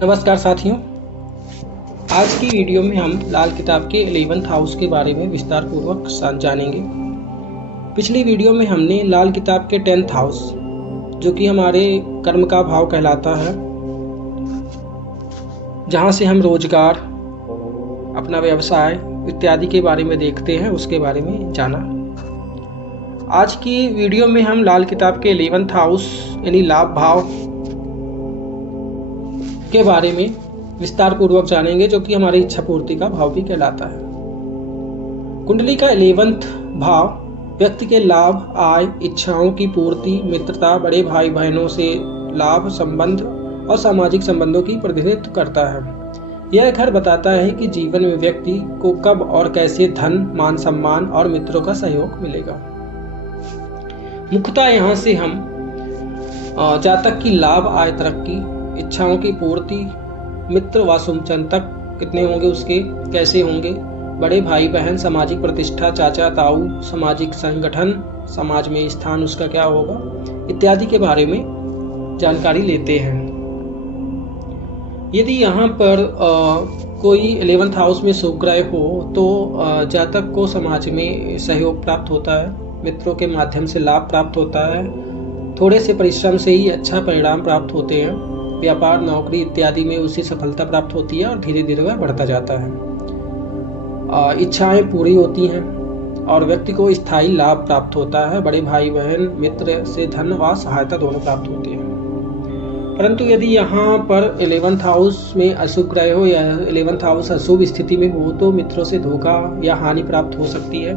नमस्कार साथियों, आज की वीडियो में हम लाल किताब के 11th हाउस के बारे में विस्तार पूर्वक जानेंगे। पिछली वीडियो में हमने लाल किताब के 10th हाउस, जो कि हमारे कर्म का भाव कहलाता है, जहां से हम रोजगार, अपना व्यवसाय इत्यादि के बारे में देखते हैं, उसके बारे में जाना। आज की वीडियो में हम लाल किताब के 11th हाउस यानी लाभ भाव के बारे में विस्तार पूर्वक जानेंगे, जो कि हमारी इच्छा पूर्ति का भाव भी कहलाता है। कुंडली का 11th भाव व्यक्ति के लाभ, आय, इच्छाओं की पूर्ति, मित्रता, बड़े भाई बहनों से लाभ, संबंध और सामाजिक संबंधों की प्रतिनिधित्व करता है। यह घर बताता है कि जीवन में व्यक्ति को कब और कैसे धन, मान सम्मान और मित्रों का सहयोग मिलेगा। मुख्यतः यहाँ से हम जातक की लाभ, आय, तरक्की, इच्छाओं की पूर्ति, मित्र व शुभचिंतक कितने होंगे, उसके कैसे होंगे, बड़े भाई बहन, सामाजिक प्रतिष्ठा, चाचा ताऊ, सामाजिक संगठन, समाज में स्थान उसका क्या होगा, इत्यादि के बारे में जानकारी लेते हैं। यदि यहाँ पर कोई 11th हाउस में शुभ ग्रह हो तो जातक को समाज में सहयोग प्राप्त होता है, मित्रों के माध्यम से लाभ प्राप्त होता है, थोड़े से परिश्रम से ही अच्छा परिणाम प्राप्त होते हैं, व्यापार, नौकरी इत्यादि में उसे सफलता प्राप्त होती है और धीरे धीरे वह बढ़ता जाता है। इच्छाएं पूरी होती हैं और व्यक्ति को स्थायी लाभ प्राप्त होता है, बड़े भाई बहन, मित्र से धन व सहायता दोनों प्राप्त होती है। परंतु यदि यहाँ पर 11th हाउस में अशुभ ग्रह हो या 11th हाउस अशुभ स्थिति में हो तो मित्रों से धोखा या हानि प्राप्त हो सकती है,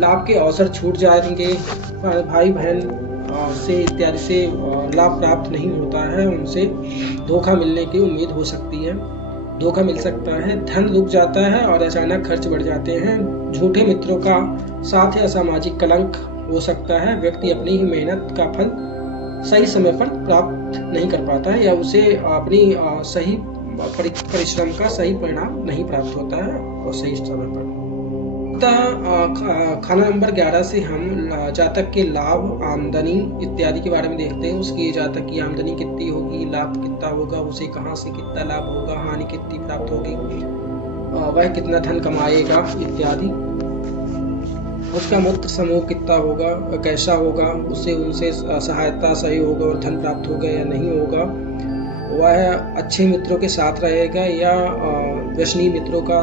लाभ के अवसर छूट जाएंगे, भाई बहन से इत्यादि से लाभ प्राप्त नहीं होता है, उनसे धोखा मिलने की उम्मीद हो सकती है, धोखा मिल सकता है, धन रुक जाता है और अचानक खर्च बढ़ जाते हैं, झूठे मित्रों का साथ या सामाजिक कलंक हो सकता है, व्यक्ति अपनी ही मेहनत का फल सही समय पर प्राप्त नहीं कर पाता है या उसे अपनी सही परिश्रम का सही परिणाम नहीं प्राप्त होता है और सही समय पर। खाना नंबर 11 से हम जातक के लाभ, आमदनी इत्यादि के बारे में देखते हैं। उसकी जातक की आमदनी कितनी होगी, लाभ कितना होगा, उसे कहाँ से कितना लाभ होगा, हानि कितनी प्राप्त होगी, वह कितना धन कमाएगा इत्यादि, उसका मूत्र समूह कितना होगा, कैसा होगा, उसे उनसे सहायता, सहयोग और धन प्राप्त होगा या नहीं होगा, वह अच्छे मित्रों के साथ रहेगा या व्यसनी मित्रों का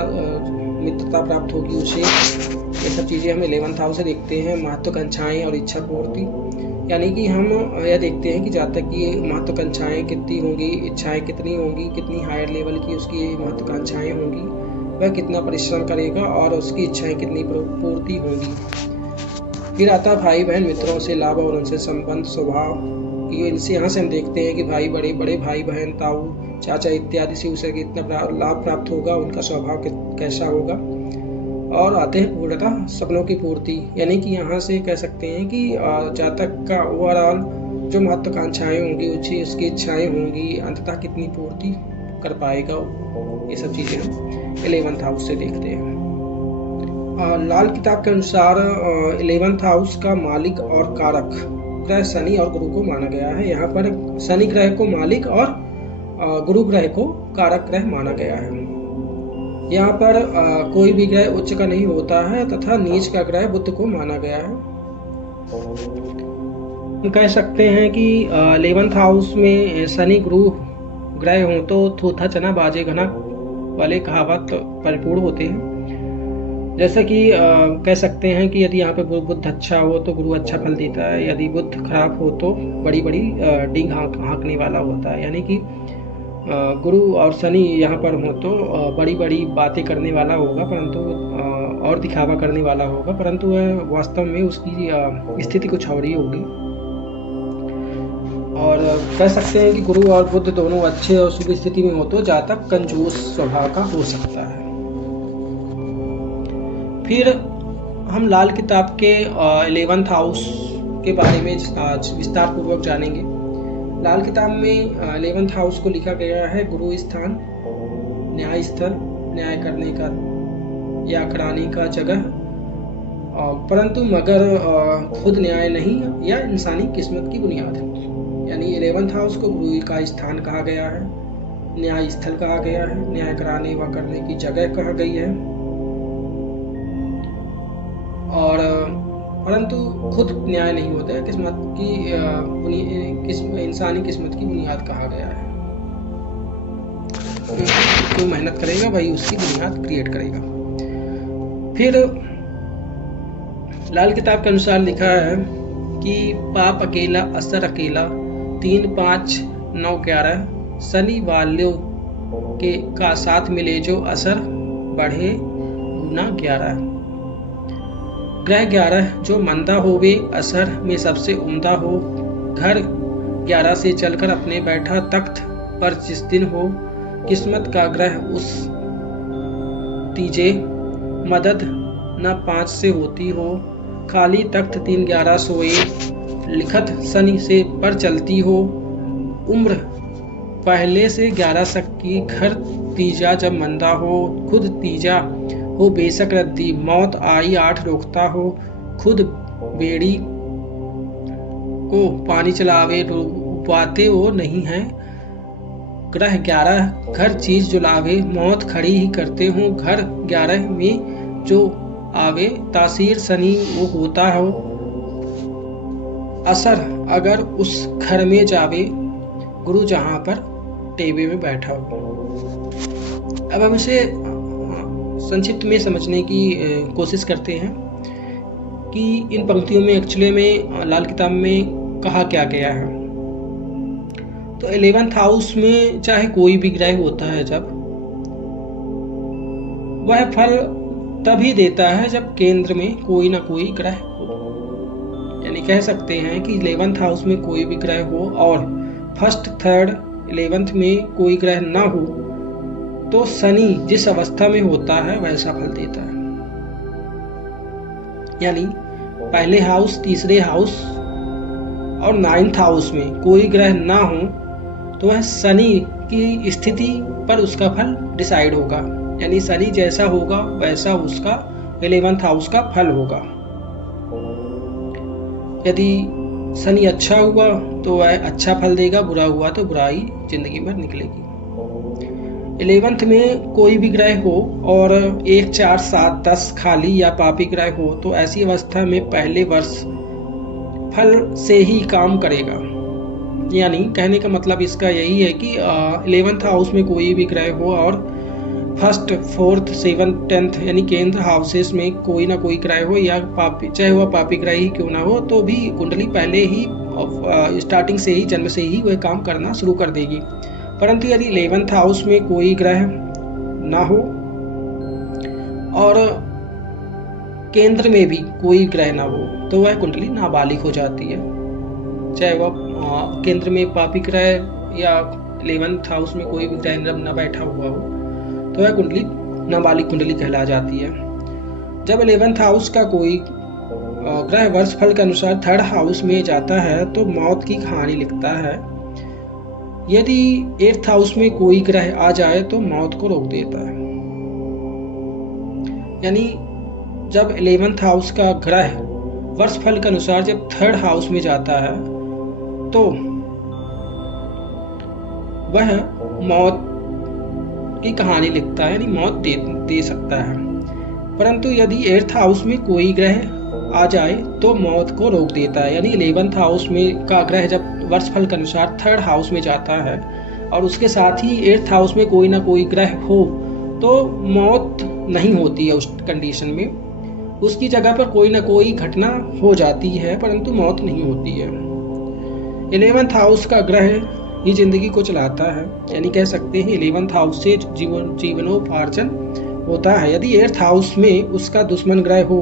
मित्रता प्राप्त होगी उसे। ये सब चीज़ें हम 11th हाउस से देखते हैं। महत्वाकांक्षाएं और इच्छा पूर्ति, यानी कि हम यह देखते हैं कि जातक की महत्वाकांक्षाएं कितनी होंगी, इच्छाएं कितनी होंगी, कितनी हायर लेवल की उसकी महत्वाकांक्षाएं होंगी, वह कितना परिश्रम करेगा और उसकी इच्छाएं कितनी पूर्ति होंगी। फिर आता भाई बहन, मित्रों से लाभ और उनसे संबंध, स्वभाव, इनसे यहाँ से हम देखते हैं कि भाई, बड़े भाई बहन, ताऊ, चाचा इत्यादि से उसे कितना लाभ प्राप्त होगा, उनका स्वभाव कैसा होगा। और आते हैं पूर्णतः सपनों की पूर्ति, यानी कि यहाँ से कह सकते हैं कि जातक का ओवरऑल जो महत्वाकांक्षाएं होंगी, उसकी इच्छाएं होंगी, अंततः कितनी पूर्ति कर पाएगा, ये सब चीज़ें हम 11th हाउस से देखते हैं। लाल किताब के अनुसार 11th हाउस का मालिक और कारक ग्रह शनि और गुरु को माना गया है। यहाँ पर शनि ग्रह को मालिक और गुरु ग्रह को कारक ग्रह माना गया है। यहाँ पर कोई भी ग्रह उच्च का नहीं होता है तथा नीच का ग्रह बुध को माना गया है। हम कह सकते हैं कि 11th हाउस में शनि गुरु ग्रह हो तो थूथा चना बाजे घना वाले कहावत परिपूर्ण होते हैं। जैसे कि कह सकते हैं कि यदि यहाँ पे बुध अच्छा हो तो गुरु अच्छा फल देता है, यदि बुध खराब हो तो बड़ी बड़ी डींग हाँकने वाला होता है, यानी कि गुरु और शनि यहाँ पर हो तो बड़ी बड़ी बातें करने वाला होगा, परंतु और दिखावा करने वाला होगा, परंतु वह वास्तव में उसकी स्थिति कुछ और ही होगी। और कह सकते हैं कि गुरु और बुध दोनों अच्छे और शुभ स्थिति में हो तो जातक कंजूस स्वभाव का हो सकता है। फिर हम लाल किताब के 11th हाउस के बारे में विस्तार पूर्वक जानेंगे। लाल किताब में 11th हाउस को लिखा गया है गुरु स्थान, न्याय स्थल, न्याय करने का या कराने का जगह, परंतु मगर खुद न्याय नहीं या इंसानी किस्मत की बुनियाद है। यानी 11th हाउस को गुरु का स्थान कहा गया है, न्याय स्थल कहा गया है, न्याय कराने व करने की जगह कहा गई है, और परंतु खुद न्याय नहीं होता है, किस्मत की इंसानी किस्मत की बुनियाद कहा गया है। जो मेहनत करेगा वही उसकी बुनियाद क्रिएट करेगा। फिर लाल किताब के अनुसार लिखा है कि पाप अकेला असर अकेला 3 5 9 11 शनि वालों के का साथ मिले जो असर बढ़े गुना 11। ग्रह 11 जो मंदा होवे असर में सबसे उम्दा हो, घर 11 से चलकर अपने बैठा तख्त पर जिस दिन हो, किस्मत का ग्रह उस तीजे मदद न 5 से होती हो, खाली तख्त 3 11 सोए लिखत शनि से पर चलती हो, उम्र पहले से 11 सक की घर तीजा जब मंदा हो, खुद तीजा हो बेशक रद्दी, मौत आई 8 रोकता हो, खुद बेड़ी को पानी चलावे डुबाते हो नहीं है, ग्रह 11 घर चीज जुलावे मौत खड़ी ही करते हो, घर 11 में जो आवे तासीर शनि वो होता हो, असर अगर उस घर में जावे गुरु जहां पर टेबे में बैठा हो। अब हम इसे संक्षिप्त में समझने की कोशिश करते हैं कि इन पंक्तियों में एक्चुअली में लाल किताब में कहा क्या गया है। तो 11th हाउस में चाहे कोई भी ग्रह होता है, जब वह फल तभी देता है जब केंद्र में कोई ना कोई ग्रह हो। यानी कह सकते हैं कि 11th हाउस में कोई भी ग्रह हो और 1st 3rd 11th में कोई ग्रह ना हो, तो शनि जिस अवस्था में होता है वैसा फल देता है। यानी पहले हाउस, तीसरे हाउस और 9th हाउस में कोई ग्रह ना हो तो वह शनि की स्थिति पर उसका फल डिसाइड होगा। यानी शनि जैसा होगा वैसा उसका 11th हाउस का फल होगा। यदि शनि अच्छा हुआ तो वह अच्छा फल देगा, बुरा हुआ तो बुराई जिंदगी भर निकलेगी। 11th में कोई भी ग्रह हो और 1 4 7 10 खाली या पापी ग्रह हो तो ऐसी अवस्था में पहले वर्ष फल से ही काम करेगा। यानी कहने का मतलब इसका यही है कि 11th हाउस में कोई भी ग्रह हो और 1st 4th 7th 10th यानी केंद्र हाउसेस में कोई ना कोई ग्रह हो या पापी, चाहे वह पापी ग्रह ही क्यों ना हो, तो भी कुंडली पहले ही स्टार्टिंग से ही, जन्म से ही वह काम करना शुरू कर देगी। परंतु यदि 11th हाउस में कोई ग्रह ना हो और केंद्र में भी कोई ग्रह ना हो तो वह कुंडली नाबालिग हो जाती है। चाहे वह केंद्र में पापी ग्रह या 11th हाउस में कोई भी ग्रह ना बैठा हुआ हो तो वह कुंडली नाबालिग कुंडली कहला जाती है। जब 11th हाउस का कोई ग्रह वर्ष फल के अनुसार 3rd हाउस में जाता है तो मौत की कहानी लिखता है। यदि 8th हाउस में कोई ग्रह आ जाए तो मौत को रोक देता है। यानी जब 11th हाउस का ग्रह वर्ष फल के अनुसार जब 3rd हाउस में जाता है तो वह मौत की कहानी लिखता है, यानी मौत दे सकता है। परंतु यदि 8th हाउस में कोई ग्रह आ जाए तो मौत को रोक देता है। यानी 11th हाउस में का ग्रह जब वर्ष फल के अनुसार 3rd हाउस में जाता है और उसके साथ ही 8th हाउस में कोई ना कोई ग्रह हो तो मौत नहीं होती है। उस कंडीशन में उसकी जगह पर कोई ना कोई घटना हो जाती है परंतु मौत नहीं होती है। 11th हाउस का ग्रह ही जिंदगी को चलाता है। यानी कह सकते हैं 11th हाउस से जीवनोपार्जन होता है। यदि 8th हाउस में उसका दुश्मन ग्रह हो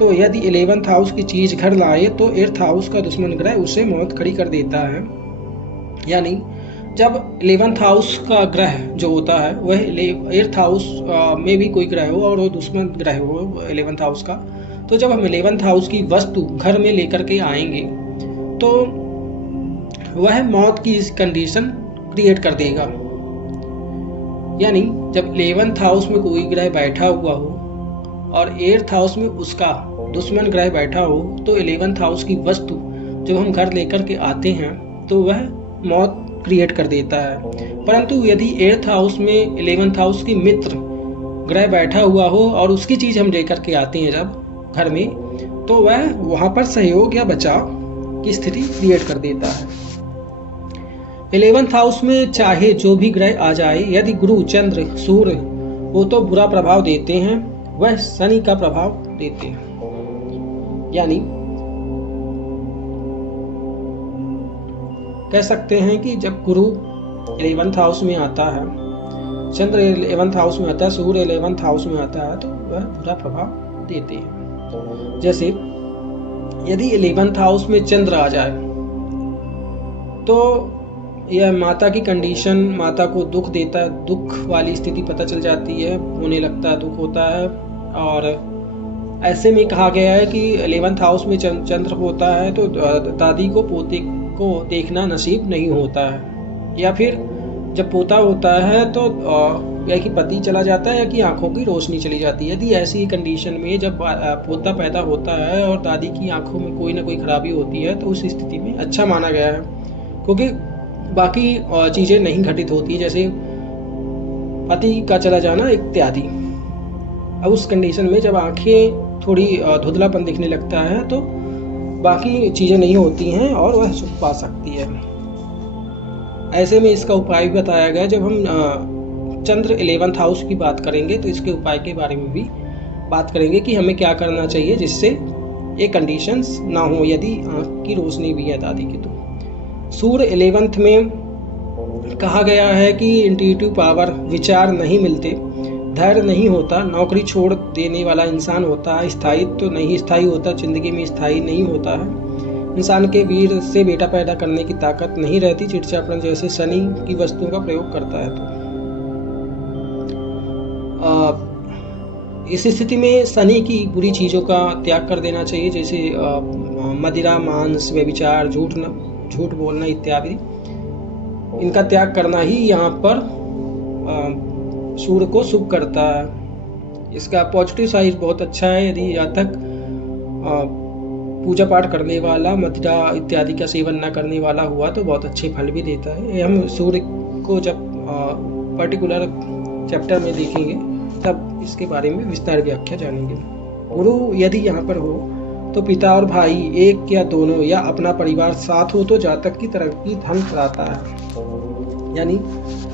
तो यदि 11th हाउस की चीज घर लाए तो 8th हाउस का दुश्मन ग्रह उसे मौत खड़ी कर देता है। यानी जब 11th हाउस का ग्रह जो होता है वह 8th हाउस में भी कोई ग्रह हो और वो दुश्मन ग्रह हो 11th हाउस का, तो जब हम 11th हाउस की वस्तु घर में लेकर के आएंगे तो वह मौत की कंडीशन क्रिएट कर देगा। यानी जब 11th हाउस में कोई ग्रह बैठा हुआ हो और 8th हाउस में उसका दुश्मन ग्रह बैठा हो तो 11th हाउस की वस्तु जब हम घर लेकर के आते हैं तो वह मौत क्रिएट कर देता है। परंतु यदि 8th हाउस में 11th हाउस की मित्र ग्रह बैठा हुआ हो और उसकी चीज़ हम लेकर के आते हैं जब घर में, तो वह वहाँ पर सहयोग या बचाव की स्थिति क्रिएट कर देता है। 11th हाउस में चाहे जो भी ग्रह आ जाए, यदि गुरु, चंद्र, सूर्य वो तो बुरा प्रभाव देते हैं, वह शनि का प्रभाव देते हैं। यानी कह सकते हैं कि जब गुरु 11th हाउस में आता है, चंद्र 11th हाउस में आता है, सूर्य 11th हाउस में आता है, तो वह बुरा प्रभाव देते हैं। जैसे यदि 11th हाउस में चंद्र आ जाए तो यह माता की कंडीशन, माता को दुख देता है, दुख वाली स्थिति पता चल जाती है, होने लगता है, दुख होता है। और ऐसे में कहा गया है कि 11th हाउस में चंद्र होता है तो दादी को पोते को देखना नसीब नहीं होता है, या फिर जब पोता होता है तो या कि पति चला जाता है या कि आंखों की रोशनी चली जाती है। यदि ऐसी कंडीशन में जब पोता पैदा होता है और दादी की आंखों में कोई ना कोई खराबी होती है तो उस स्थिति में अच्छा माना गया है, क्योंकि बाकी चीज़ें नहीं घटित होती, जैसे पति का चला जाना इत्यादि। अब उस कंडीशन में जब आंखें थोड़ी धुंधलापन दिखने लगता है तो बाकी चीज़ें नहीं होती हैं और वह सुख पा सकती है। ऐसे में इसका उपाय भी बताया गया। जब हम चंद्र 11th हाउस की बात करेंगे तो इसके उपाय के बारे में भी बात करेंगे कि हमें क्या करना चाहिए जिससे ये कंडीशंस ना हो, यदि आँख की रोशनी भी है दादी की। तो सूर्य 11th में कहा गया है कि इंट्यूटिव पावर, विचार नहीं मिलते, धैर्य नहीं होता, नौकरी छोड़ देने वाला इंसान होता है, स्थायित्व तो नहीं स्थायी होता, जिंदगी में स्थायी नहीं होता है, इंसान के वीर से बेटा पैदा करने की ताकत नहीं रहती, चिड़चिड़ापन जैसे शनि की वस्तुओं का प्रयोग करता है। तो इस स्थिति में शनि की बुरी चीज़ों का त्याग कर देना चाहिए, जैसे मदिरा, मांस, व्यभिचार, झूठ बोलना इत्यादि। इनका त्याग करना ही यहाँ पर सूर्य को शुभ करता है। इसका पॉजिटिव साइड बहुत अच्छा है। यदि जातक पूजा पाठ करने वाला, मदिरा इत्यादि का सेवन न करने वाला हुआ तो बहुत अच्छे फल भी देता है। हम सूर्य को जब पर्टिकुलर चैप्टर में देखेंगे तब इसके बारे में विस्तार व्याख्या जानेंगे। गुरु यदि यहाँ पर हो तो पिता और भाई, एक या दोनों या अपना परिवार साथ हो तो जातक की तरक्की धन कराता है। यानी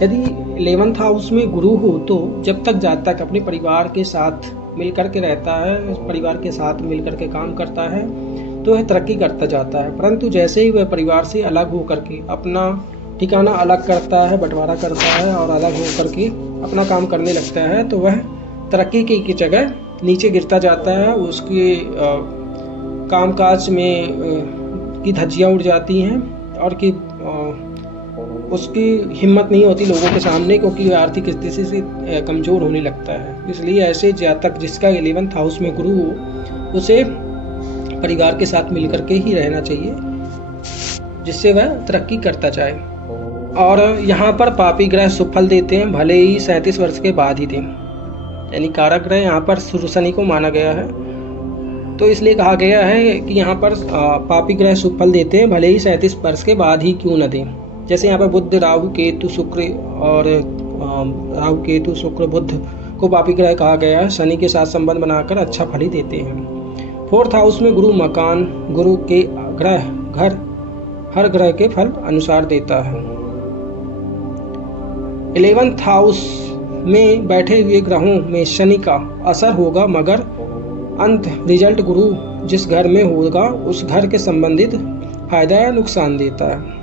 यदि 11th हाउस में गुरु हो तो जब तक जातक अपने परिवार के साथ मिलकर के रहता है, परिवार के साथ मिलकर के काम करता है तो वह तरक्की करता जाता है। परंतु जैसे ही वह परिवार से अलग होकर के अपना ठिकाना अलग करता है, बंटवारा करता है और अलग होकर के अपना काम करने लगता है तो वह तरक्की की जगह नीचे गिरता जाता है। उसके कामकाज में की धज्जियाँ उड़ जाती हैं और कि उसकी हिम्मत नहीं होती लोगों के सामने, क्योंकि आर्थिक स्थिति से कमज़ोर होने लगता है। इसलिए ऐसे जातक जिसका 11th हाउस में गुरु हो उसे परिवार के साथ मिलकर के ही रहना चाहिए, जिससे वह तरक्की करता जाए। और यहाँ पर पापी ग्रह शुभ फल देते हैं, भले ही 37 वर्ष के बाद ही दें। यानी कारक ग्रह यहाँ पर शनि को माना गया है, तो इसलिए कहा गया है कि यहाँ पर पापी ग्रह शुभ फल देते हैं, भले ही 37 वर्ष के बाद ही क्यों न दें। जैसे यहाँ पर बुध, राहु, केतु, शुक्र और राहु, केतु, शुक्र, बुध को पापी ग्रह कहा गया है। शनि के साथ संबंध बनाकर अच्छा फल ही देते हैं। 4th हाउस में गुरु मकान, गुरु के ग्रह घर हर ग्रह के फल अनुसार देता है। 11th हाउस में बैठे हुए ग्रहों में शनि का असर होगा, मगर अंत रिजल्ट गुरु जिस घर में होगा उस घर के संबंधित फायदा या नुकसान देता है।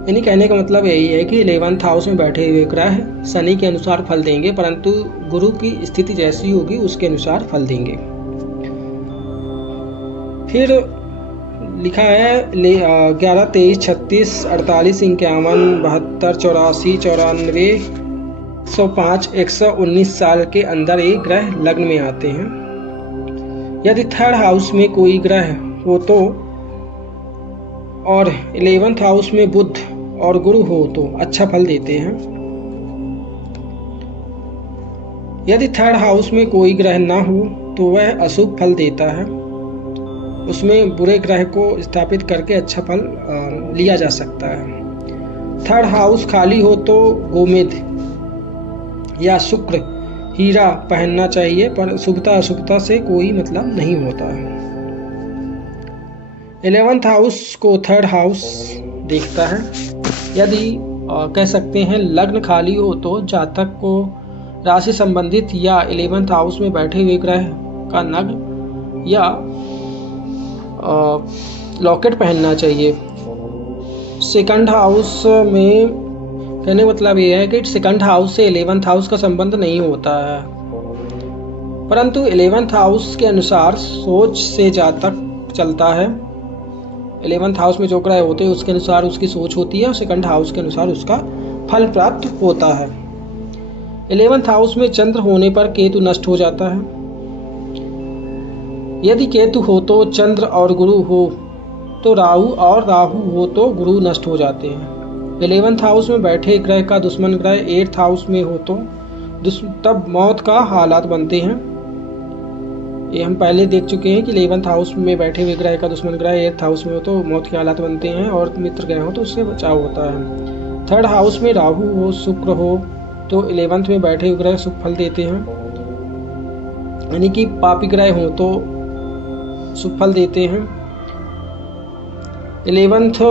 यानी कहने का मतलब यही है कि 11th हाउस में बैठे हुए ग्रह शनि के अनुसार फल देंगे, परंतु गुरु की स्थिति जैसी होगी उसके अनुसार फल देंगे। फिर लिखा है 11, 23, 36, 48, 51, 72, 84, 94, 105, 119 साल के अंदर एक ग्रह लग्न में आते हैं। यदि 3rd हाउस में कोई ग्रह हो तो और 11th हाउस में बुध और गुरु हो तो अच्छा फल देते हैं। यदि 3rd हाउस में कोई ग्रह ना हो तो वह अशुभ फल देता है। उसमें बुरे ग्रह को स्थापित करके अच्छा फल लिया जा सकता है। थर्ड हाउस खाली हो तो गोमेद या शुक्र हीरा पहनना चाहिए, पर शुभता अशुभता से कोई मतलब नहीं होता है। 11th हाउस को थर्ड हाउस देखता है। यदि कह सकते हैं लग्न खाली हो तो जातक को राशि संबंधित या 11th हाउस में बैठे हुए ग्रह का नग या लॉकेट पहनना चाहिए। सेकंड हाउस में कहने का मतलब ये है कि सेकंड हाउस से 11th हाउस का संबंध नहीं होता है, परंतु 11th हाउस के अनुसार सोच से जातक चलता है। 11th हाउस में जो ग्रह होते हैं उसके अनुसार उसकी सोच होती है और सेकंड हाउस के अनुसार उसका फल प्राप्त होता है। 11th हाउस में चंद्र होने पर केतु नष्ट हो जाता है। यदि केतु हो तो चंद्र और गुरु हो तो राहु, और राहु हो तो गुरु नष्ट हो जाते हैं। 11th हाउस में बैठे ग्रह का दुश्मन ग्रह 8th हाउस में हो तो तब मौत का हालात बनते हैं। ये हम पहले देख चुके हैं कि 11th हाउस में बैठे हुए ग्रह का दुश्मन ग्रह 8th हाउस में हो तो मौत के हालात बनते हैं, और मित्र ग्रह हो तो उससे बचाव होता है। थर्ड हाउस में राहु हो, शुक्र हो तो 11th में बैठे हुए ग्रह शुभ फल देते हैं, यानी कि पापी ग्रह हो तो शुभ फल देते हैं। 11th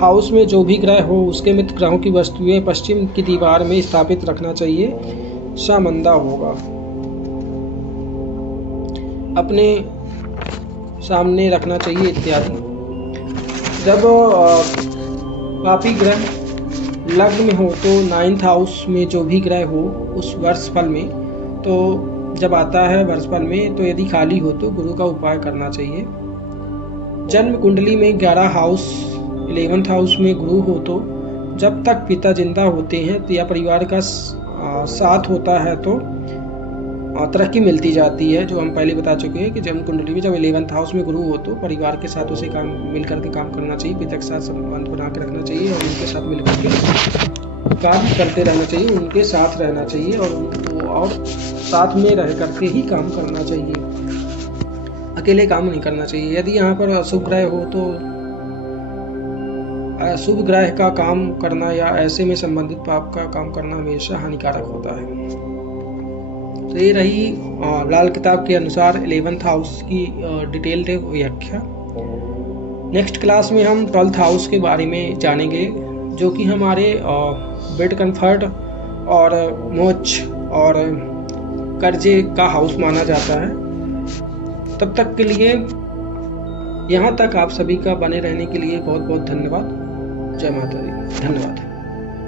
हाउस में जो भी ग्रह हो उसके मित्र ग्रहों की वस्तुएं पश्चिम की दीवार में स्थापित रखना चाहिए, शामंदा होगा। अपने सामने रखना चाहिए इत्यादि। जब पापी ग्रह लग्न में हो तो 9th हाउस में जो भी ग्रह हो उस वर्ष फल में, तो जब आता है वर्ष फल में, तो यदि खाली हो तो गुरु का उपाय करना चाहिए। जन्म कुंडली में 11 हाउस 11th हाउस में गुरु हो तो जब तक पिता जिंदा होते हैं या परिवार का साथ होता है तो तरक्की मिलती जाती है, जो हम पहले बता चुके हैं कि जन्म कुंडली में जब 11th हाउस में गुरु हो तो परिवार के साथ उसे काम मिल करके काम करना चाहिए, पिता के साथ संबंध बना के रखना चाहिए और उनके साथ मिल करके काम करते रहना चाहिए, उनके साथ रहना चाहिए और साथ में रह करके ही काम करना चाहिए, अकेले काम नहीं करना चाहिए। यदि यहाँ पर अशुभ ग्रह हो तो अशुभ ग्रह का काम करना या ऐसे में संबंधित पाप का काम करना हमेशा हानिकारक होता है। तो ये रही लाल किताब के अनुसार 11th हाउस की डिटेल्ड व्याख्या। नेक्स्ट क्लास में हम 12th हाउस के बारे में जानेंगे, जो कि हमारे बेड कंफर्ट और मोक्ष और कर्जे का हाउस माना जाता है। तब तक के लिए यहाँ तक आप सभी का बने रहने के लिए बहुत बहुत धन्यवाद। जय माता दी। धन्यवाद।